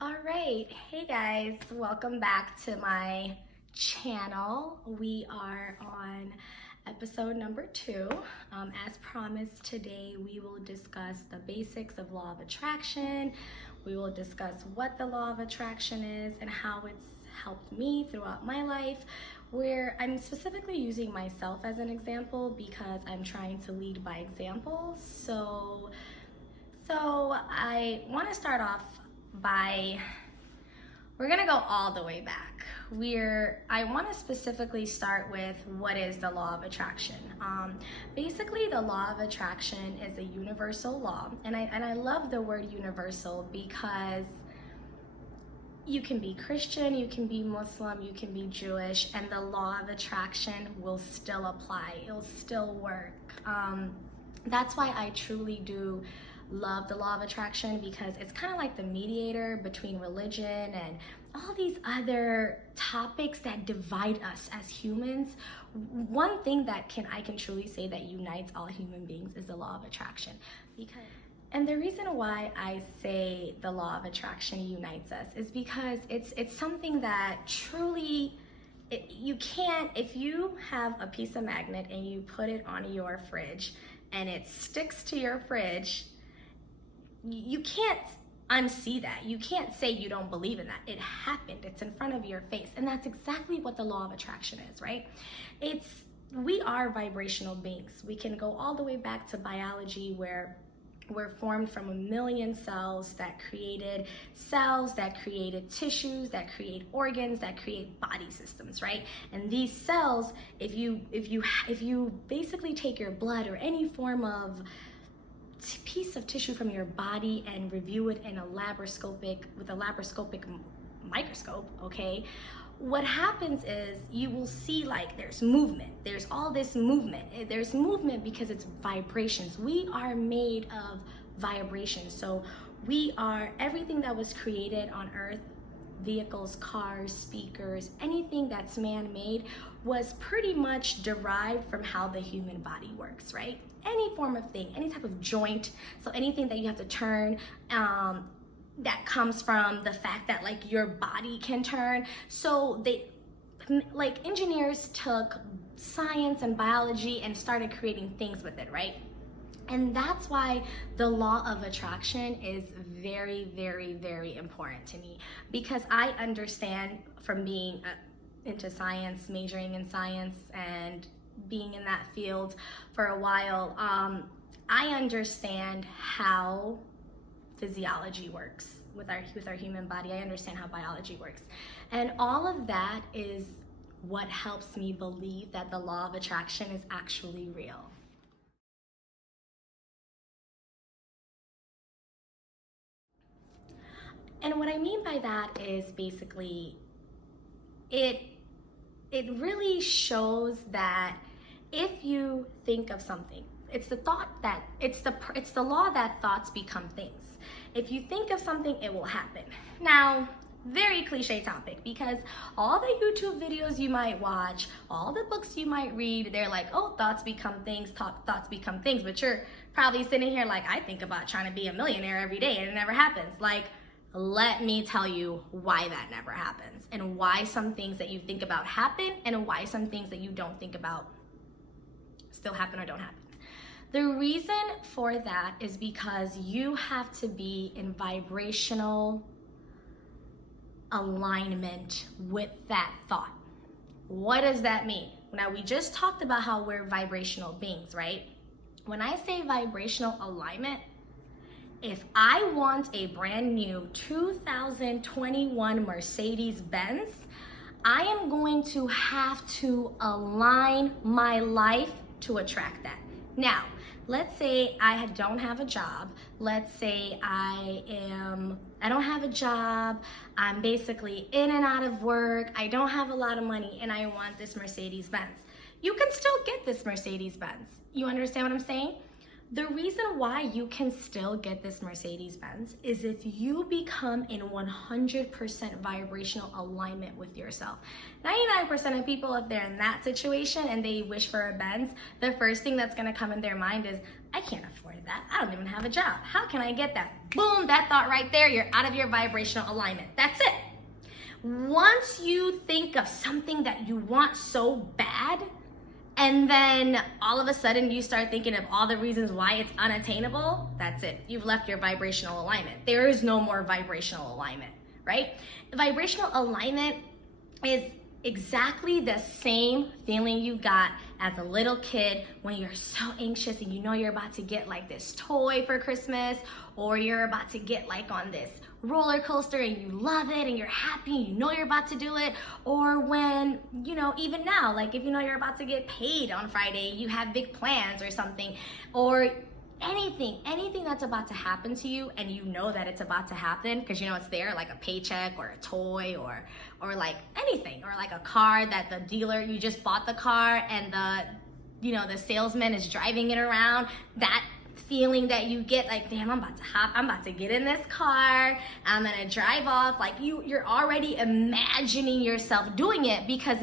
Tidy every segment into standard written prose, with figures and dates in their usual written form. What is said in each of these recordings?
All right, hey guys, welcome back to my channel. We are on episode number 2. As promised, today we will discuss the basics of law of attraction. We will discuss what the law of attraction is and how it's helped me throughout my life, where I'm specifically using myself as an example because I'm trying to lead by example. So I want to start off we're gonna go all the way back. I want to specifically start with what is the law of attraction. Basically, the law of attraction is a universal law, and I love the word universal because you can be Christian, you can be Muslim, you can be Jewish, and the law of attraction will still apply. It'll still work. That's why I truly do love the law of attraction, because it's kind of like the mediator between religion and all these other topics that divide us as humans. One thing that I can truly say that unites all human beings is the law of attraction. And the reason why I say the law of attraction unites us is because it's something that truly, you can't, if you have a piece of magnet and you put it on your fridge and it sticks to your fridge, you can't unsee that. You can't say you don't believe in that. It happened. It's in front of your face. And that's exactly what the law of attraction is, right? We are vibrational beings. We can go all the way back to biology, where we're formed from 1 million cells that created tissues, that create organs, that create body systems, right? And these cells, if you basically take your blood or any form of piece of tissue from your body and review it with a laparoscopic microscope, okay, what happens is you will see like there's movement. There's all this movement. There's movement because it's vibrations. We are made of vibrations. So we are everything that was created on Earth. Vehicles, cars, speakers, anything that's man-made was pretty much derived from how the human body works, right? Any form of thing, any type of joint, so anything that you have to turn, that comes from the fact that like your body can turn. So engineers took science and biology and started creating things with it, right? And that's why the law of attraction is very, very, very important to me, because I understand from being into science, majoring in science, and being in that field for a while. I understand how physiology works with our human body. I understand how biology works. And all of that is what helps me believe that the law of attraction is actually real. And what I mean by that is basically it really shows that if you think of something, it's the law that thoughts become things. If you think of something, it will happen. Now, very cliche topic, because all the YouTube videos you might watch, all the books you might read, they're like, oh, thoughts become things, thoughts become things. But you're probably sitting here like, I think about trying to be a millionaire every day and it never happens. Like, let me tell you why that never happens, and why some things that you think about happen, and why some things that you don't think about still happen or don't happen. The reason for that is because you have to be in vibrational alignment with that thought. What does that mean? Now, we just talked about how we're vibrational beings, right? When I say vibrational alignment, if I want a brand new 2021 Mercedes-Benz, I am going to have to align my life to attract that. Now, let's say I don't have a job. Let's say I don't have a job. I'm basically in and out of work. I don't have a lot of money and I want this Mercedes-Benz. You can still get this Mercedes-Benz. You understand what I'm saying? The reason why you can still get this Mercedes-Benz is if you become in 100% vibrational alignment with yourself. 99% of people, if they're in that situation and they wish for a Benz, the first thing that's gonna come in their mind is, I can't afford that. I don't even have a job. How can I get that? Boom, that thought right there, you're out of your vibrational alignment. That's it. Once you think of something that you want so bad, and then all of a sudden you start thinking of all the reasons why it's unattainable, that's it. You've left your vibrational alignment. There is no more vibrational alignment, right? Vibrational alignment is exactly the same feeling you got as a little kid when you're so anxious and you know you're about to get like this toy for Christmas, or you're about to get like on this roller coaster and you love it and you're happy, you know you're about to do it. Or when, you know, even now, like if you know you're about to get paid on Friday, you have big plans or something, or anything that's about to happen to you and you know that it's about to happen because you know it's there, like a paycheck or a toy or like anything, or like a car that the dealer, you just bought the car and the salesman is driving it around, that feeling that you get, like, damn, I'm about to get in this car, I'm gonna drive off. Like you're already imagining yourself doing it because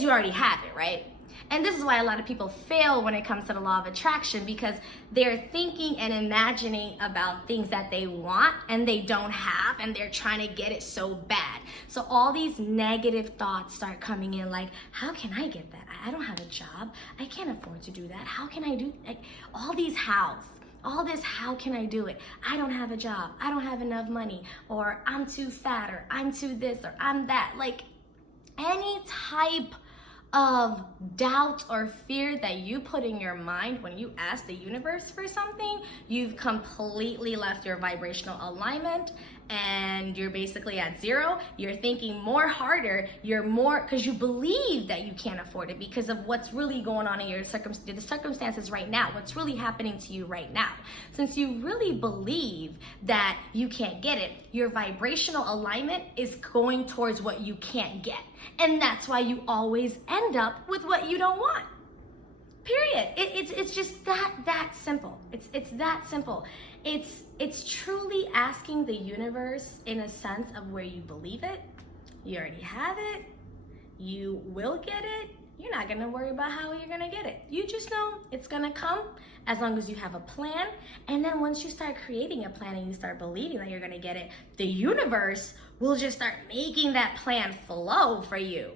you already have it, right? And this is why a lot of people fail when it comes to the law of attraction, because they're thinking and imagining about things that they want and they don't have, and they're trying to get it so bad. So all these negative thoughts start coming in, like, how can I get that? I don't have a job. I can't afford to do that. How can I do, like, all these hows? All this, how can I do it? I don't have a job. I don't have enough money, or I'm too fat, or I'm too this, or I'm that. Like any type of doubt or fear that you put in your mind when you ask the universe for something, you've completely left your vibrational alignment and you're basically at zero. You're thinking more harder, you're more, because you believe that you can't afford it because of what's really going on in your the circumstances right now, what's really happening to you right now. Since you really believe that you can't get it, your vibrational alignment is going towards what you can't get. And that's why you always end up with what you don't want. Period. It's just that simple. It's that simple. It's truly asking the universe in a sense of where you believe it. You already have it. You will get it. You're not gonna worry about how you're gonna get it. You just know it's gonna come as long as you have a plan. And then once you start creating a plan and you start believing that you're gonna get it, the universe will just start making that plan flow for you.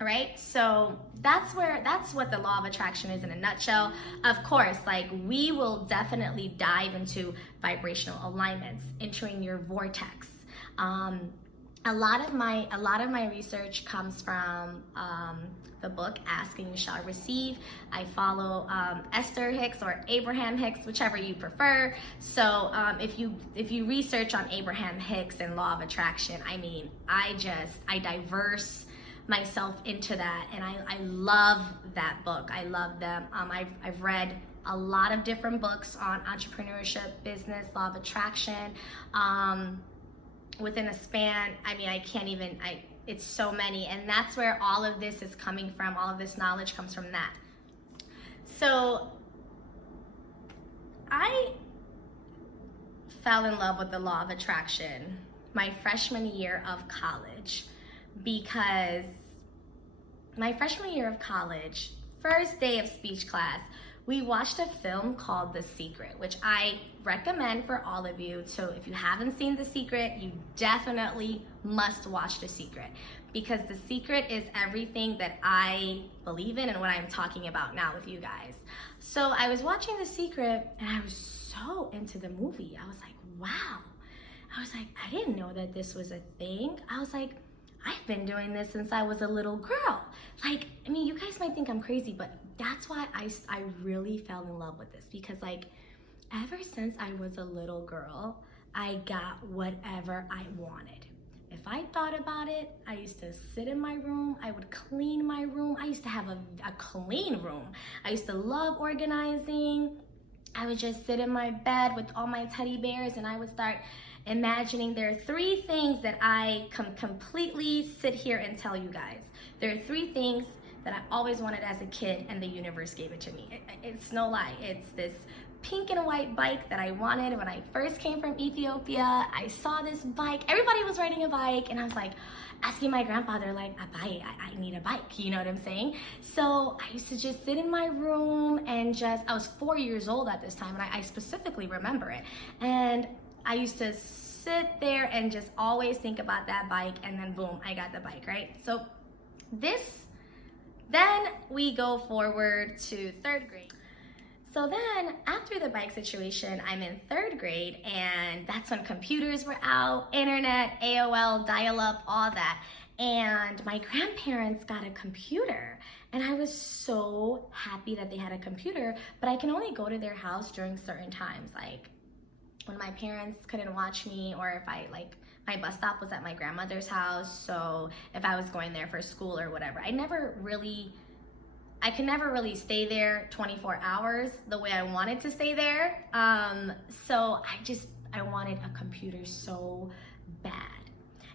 Right? So that's what the law of attraction is in a nutshell. Of course, like, we will definitely dive into vibrational alignments, entering your vortex. A lot of my research comes from the book Ask and You Shall Receive. I follow Esther Hicks or Abraham Hicks, whichever you prefer. So if you research on Abraham Hicks and law of attraction, I mean, I diverse myself into that, and I love that book. I love them. I've read a lot of different books on entrepreneurship, business, law of attraction. Within a span, I mean, it's so many, and that's where all of this is coming from. All of this knowledge comes from that. So I fell in love with the law of attraction my freshman year of college, because my freshman year of college, first day of speech class, we watched a film called The Secret, which I recommend for all of you. So if you haven't seen The Secret, you definitely must watch The Secret, because The Secret is everything that I believe in and what I'm talking about now with you guys. So I was watching The Secret and I was so into the movie. I was like, wow. I was like, I didn't know that this was a thing. I was like, I've been doing this since I was a little girl. Like, I mean, you guys might think I'm crazy, but that's why I really fell in love with this, because like, ever since I was a little girl, I got whatever I wanted. If I thought about it, I used to sit in my room, I would clean my room. I used to have a clean room. I used to love organizing. I would just sit in my bed with all my teddy bears and I would start imagining. There are three things that I can completely sit here and tell you guys. There are three things that I always wanted as a kid, and the universe gave it to me. It's no lie. It's this pink and white bike that I wanted when I first came from Ethiopia. I saw this bike, everybody was riding a bike, and I was like asking my grandfather, like, I need a bike, you know what I'm saying? So I used to just sit in my room and I was 4 years old at this time, and I specifically remember it. And I used to sit there and just always think about that bike, and then boom, I got the bike, right? So then we go forward to 3rd grade. So then after the bike situation, I'm in 3rd grade, and that's when computers were out, internet, AOL, dial-up, all that. And my grandparents got a computer, and I was so happy that they had a computer, but I can only go to their house during certain times, like when my parents couldn't watch me, or if my bus stop was at my grandmother's house, so if I was going there for school or whatever. I could never really stay there 24 hours the way I wanted to stay there. So I wanted a computer so bad.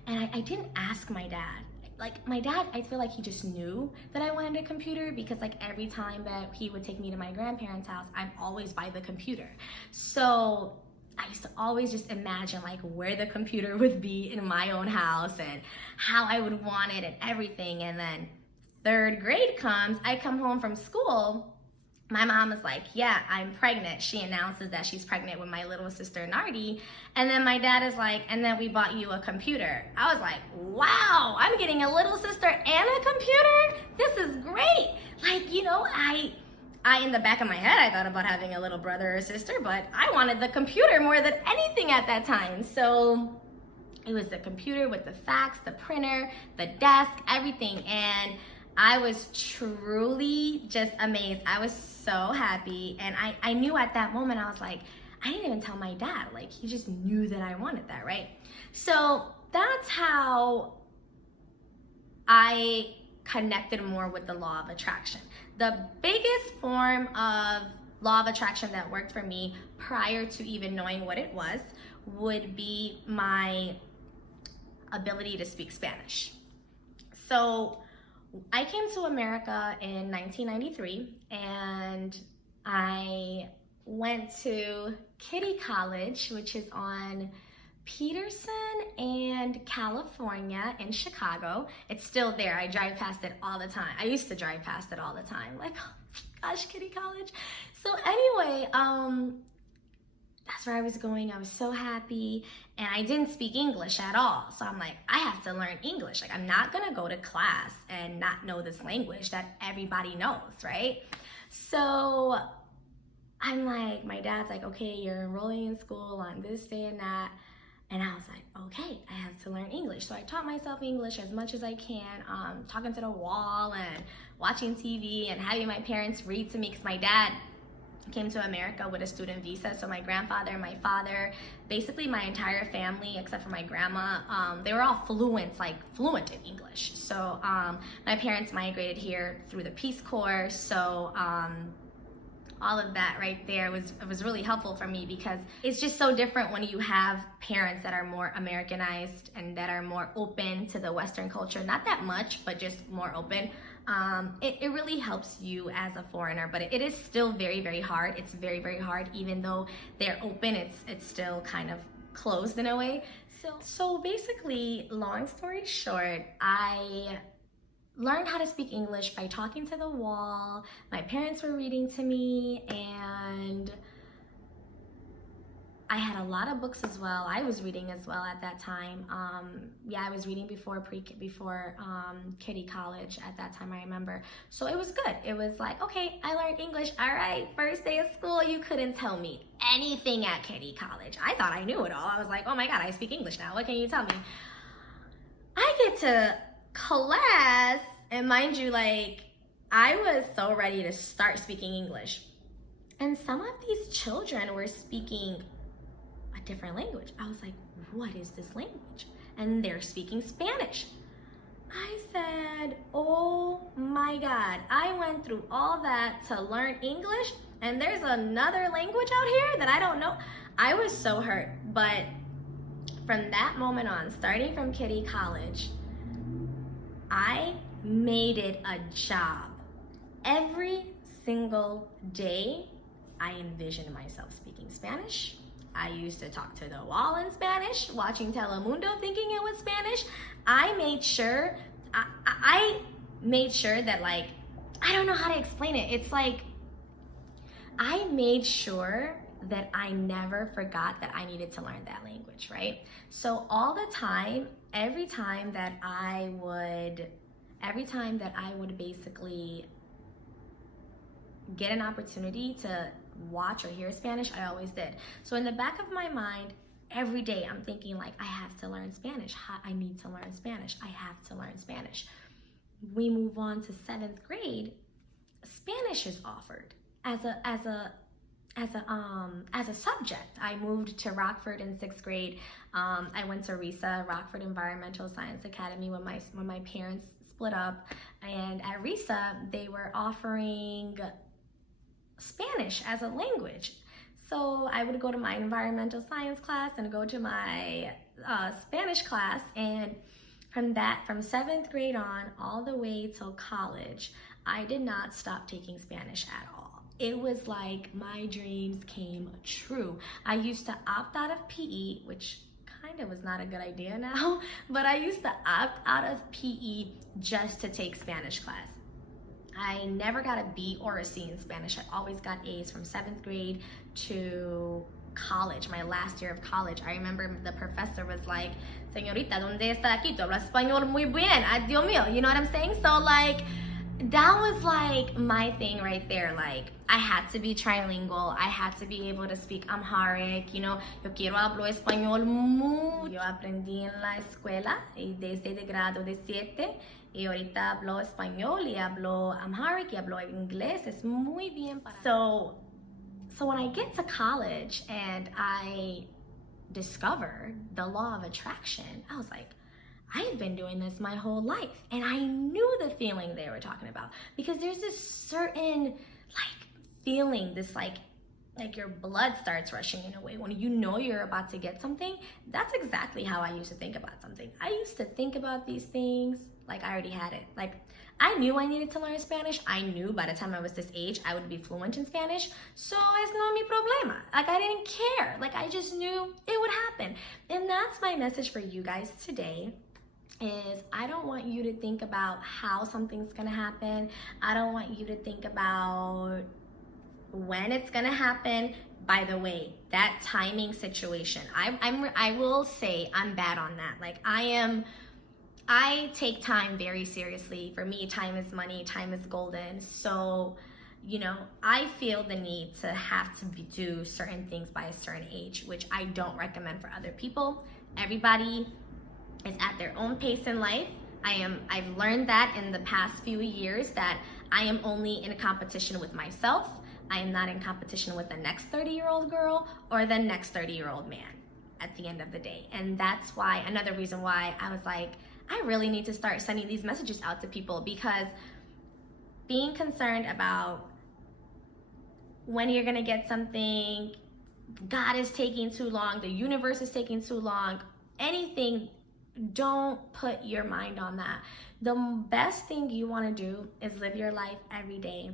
And I didn't ask my dad. Like, my dad, I feel like he just knew that I wanted a computer, because like every time that he would take me to my grandparents' house, I'm always by the computer. So I used to always just imagine like where the computer would be in my own house and how I would want it and everything. And then 3rd grade comes, I come home from school, my mom is like, yeah, I'm pregnant. She announces that she's pregnant with my little sister, Nardi. And then my dad is like, and then we bought you a computer. I was like, wow, I'm getting a little sister and a computer? This is great. Like, you know, I in the back of my head, I thought about having a little brother or sister, but I wanted the computer more than anything at that time. So it was the computer with the fax, the printer, the desk, everything. And I was truly just amazed. I was so happy. And I knew at that moment, I was like, I didn't even tell my dad. Like, he just knew that I wanted that, right? So that's how I connected more with the law of attraction. The biggest form of law of attraction that worked for me prior to even knowing what it was would be my ability to speak Spanish. So I came to America in 1993, and I went to Kitty College, which is on Peterson and California in Chicago. It's still there. I drive past it all the time. I used to drive past it all the time. Like, oh, gosh, Kitty College. So anyway, that's where I was going. I was so happy, and I didn't speak English at all. So I'm like, I have to learn English. Like, I'm not gonna go to class and not know this language that everybody knows, right? So I'm like, my dad's like, okay, you're enrolling in school on this day and that. And I was like, okay, I have to learn English. So I taught myself English as much as I can, talking to the wall and watching TV and having my parents read to me, because my dad came to America with a student visa. So my grandfather, my father, basically my entire family, except for my grandma, they were all fluent in English. So my parents migrated here through the Peace Corps. So all of that right there was really helpful for me, because it's just so different when you have parents that are more Americanized and that are more open to the Western culture. Not that much, but just more open. It really helps you as a foreigner, but it is still very, very hard. It's very, very hard. Even though they're open, it's still kind of closed in a way. So basically, long story short, I learned how to speak English by talking to the wall. My parents were reading to me, and I had a lot of books as well. I was reading as well at that time. I was reading before Kitty College at that time, I remember. So it was good. It was like, okay, I learned English. All right, first day of school, you couldn't tell me anything at Kitty College. I thought I knew it all. I was like, oh my God, I speak English now. What can you tell me? I get to class, and mind you, like, I was so ready to start speaking English. And some of these children were speaking a different language. I was like, what is this language? And they're speaking Spanish. I said, oh my God, I went through all that to learn English, and there's another language out here that I don't know. I was so hurt. But from that moment on, starting from Kitty College, I made it a job every single day I envisioned myself speaking Spanish. I used to talk to the wall in Spanish, watching Telemundo thinking it was Spanish. I made sure that, like, I don't know how to explain it. It's like I made sure that I never forgot that I needed to learn that language, right? So all the time, every time that I would basically get an opportunity to watch or hear Spanish, I always did. So in the back of my mind, every day I'm thinking, like, I have to learn Spanish. I need to learn Spanish. I have to learn Spanish. We move on to 7th grade. Spanish is offered as a subject. I moved to Rockford in 6th grade. I went to RISA, Rockford Environmental Science Academy, when my parents split up. And at RISA, they were offering Spanish as a language. So I would go to my environmental science class and go to my Spanish class. And from 7th grade on, all the way till college, I did not stop taking Spanish at all. It was like my dreams came true. I used to opt out of PE, which kind of was not a good idea now, but I used to opt out of PE just to take Spanish class. I never got a B or a C in Spanish. I always got A's from 7th grade to college, my last year of college. I remember the professor was like, "Señorita, ¿dónde está aquí? Tú hablas español muy bien. Ay, Dios mío." You know what I'm saying? So, like, that was like my thing right there. Like, I had to be trilingual. I had to be able to speak Amharic. You know, yo quiero hablo español mucho. Yo aprendí en la escuela y desde de grado de 7. Y ahorita hablo español y hablo Amharic y hablo inglés. Es muy bien para... So when I get to college and I discovered the law of attraction, I was like, I've been doing this my whole life. And I knew the feeling they were talking about, because there's this certain like feeling, this like your blood starts rushing in a way when you know you're about to get something. That's exactly how I used to think about something. I used to think about these things like I already had it. Like, I knew I needed to learn Spanish. I knew by the time I was this age, I would be fluent in Spanish. So es no mi problema. Like, I didn't care. Like, I just knew it would happen. And that's my message for you guys today. Is I don't want you to think about how something's gonna happen. I don't want you to think about when it's gonna happen. By the way, that timing situation, I will say I'm bad on that. Like, I take time very seriously. For me, time is money, time is golden. So, you know, I feel the need to have to do certain things by a certain age, which I don't recommend for other people. Everybody is at their own pace in life. I've learned that in the past few years, that I am only in competition with myself. I am not in competition with the next 30-year-old girl or the next 30-year-old man at the end of the day. And that's why, another reason why I was like, I really need to start sending these messages out to people, because being concerned about when you're gonna get something, God is taking too long, the universe is taking too long, anything, don't put your mind on that. The best thing you wanna do is live your life every day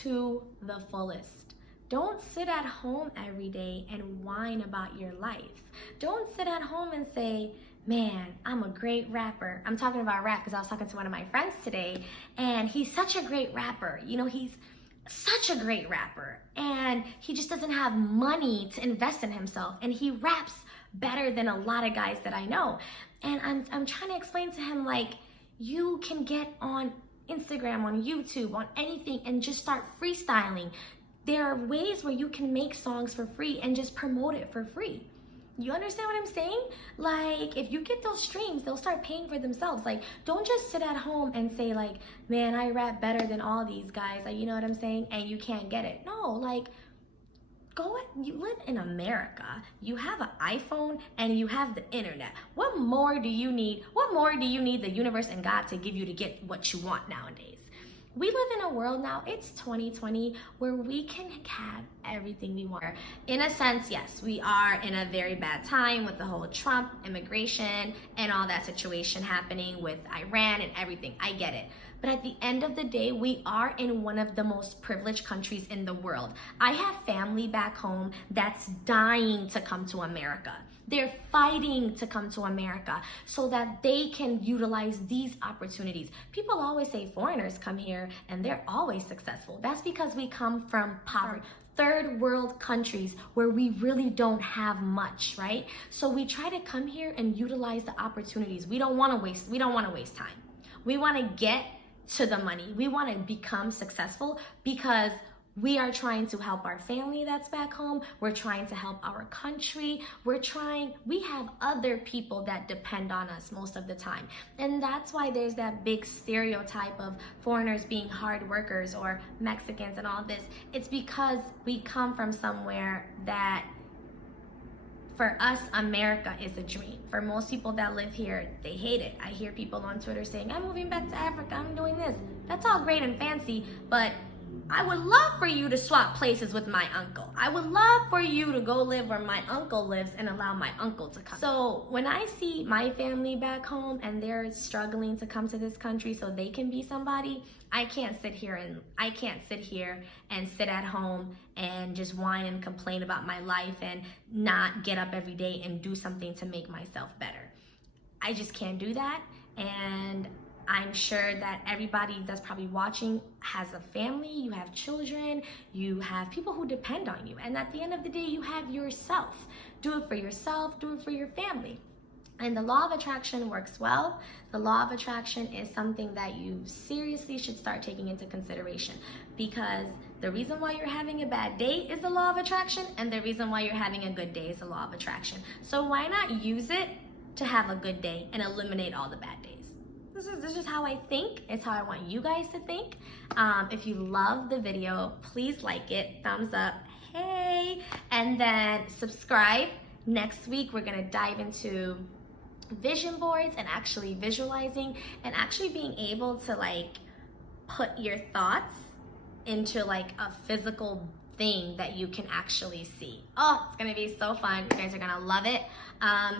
to the fullest. Don't sit at home every day and whine about your life. Don't sit at home and say, man, I'm a great rapper. I'm talking about rap because I was talking to one of my friends today, and he's such a great rapper. You know, he's such a great rapper, and he just doesn't have money to invest in himself, and he raps better than a lot of guys that I know. And I'm trying to explain to him, like, you can get on Instagram, on YouTube, on anything, and just start freestyling. There are ways where you can make songs for free and just promote it for free. You understand what I'm saying? Like, if you get those streams, they'll start paying for themselves. Like, don't just sit at home and say, like, man, I rap better than all these guys. Like, you know what I'm saying? And you can't get it. No, like, you live in America. You have an iPhone and you have the internet. What more do you need? What more do you need the universe and God to give you to get what you want nowadays? We live in a world now, it's 2020, where we can have everything we want. In a sense, yes, we are in a very bad time with the whole Trump immigration and all that situation happening with Iran and everything. I get it. But at the end of the day, we are in one of the most privileged countries in the world. I have family back home that's dying to come to America. They're fighting to come to America so that they can utilize these opportunities. People always say foreigners come here and they're always successful. That's because we come from poverty. Third world countries where we really don't have much, right? So we try to come here and utilize the opportunities. We don't want to waste time. We want to get to the money. We want to become successful because we are trying to help our family that's back home. We're trying to help our country. We have other people that depend on us most of the time. And that's why there's that big stereotype of foreigners being hard workers or Mexicans and all this. It's because we come from somewhere that, for us, America is a dream. For most people that live here, they hate it. I hear people on Twitter saying, I'm moving back to Africa, I'm doing this. That's all great and fancy, but I would love for you to swap places with my uncle. I would love for you to go live where my uncle lives and allow my uncle to come. So when I see my family back home and they're struggling to come to this country so they can be somebody, I can't sit here and sit at home and just whine and complain about my life and not get up every day and do something to make myself better. I just can't do that, and I'm sure that everybody that's probably watching has a family, you have children, you have people who depend on you. And at the end of the day, you have yourself. Do it for yourself, do it for your family. And the law of attraction works well. The law of attraction is something that you seriously should start taking into consideration, because the reason why you're having a bad day is the law of attraction, and the reason why you're having a good day is the law of attraction. So why not use it to have a good day and eliminate all the bad days? This is how I think. It's how I want you guys to think. If you love the video, please like it, thumbs up, hey, and then subscribe. Next week, we're gonna dive into vision boards and actually visualizing and actually being able to like put your thoughts into like a physical thing that you can actually see. Oh, it's gonna be so fun. You guys are gonna love it.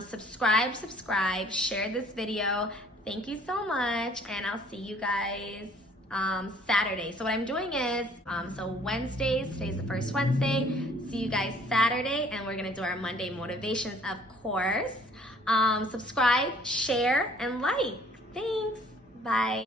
Subscribe, share this video. Thank you so much, and I'll see you guys Saturday. So what I'm doing is, so Wednesdays, today's the first Wednesday, see you guys Saturday, and we're gonna do our Monday motivations, of course. Subscribe, share, and like. Thanks, bye.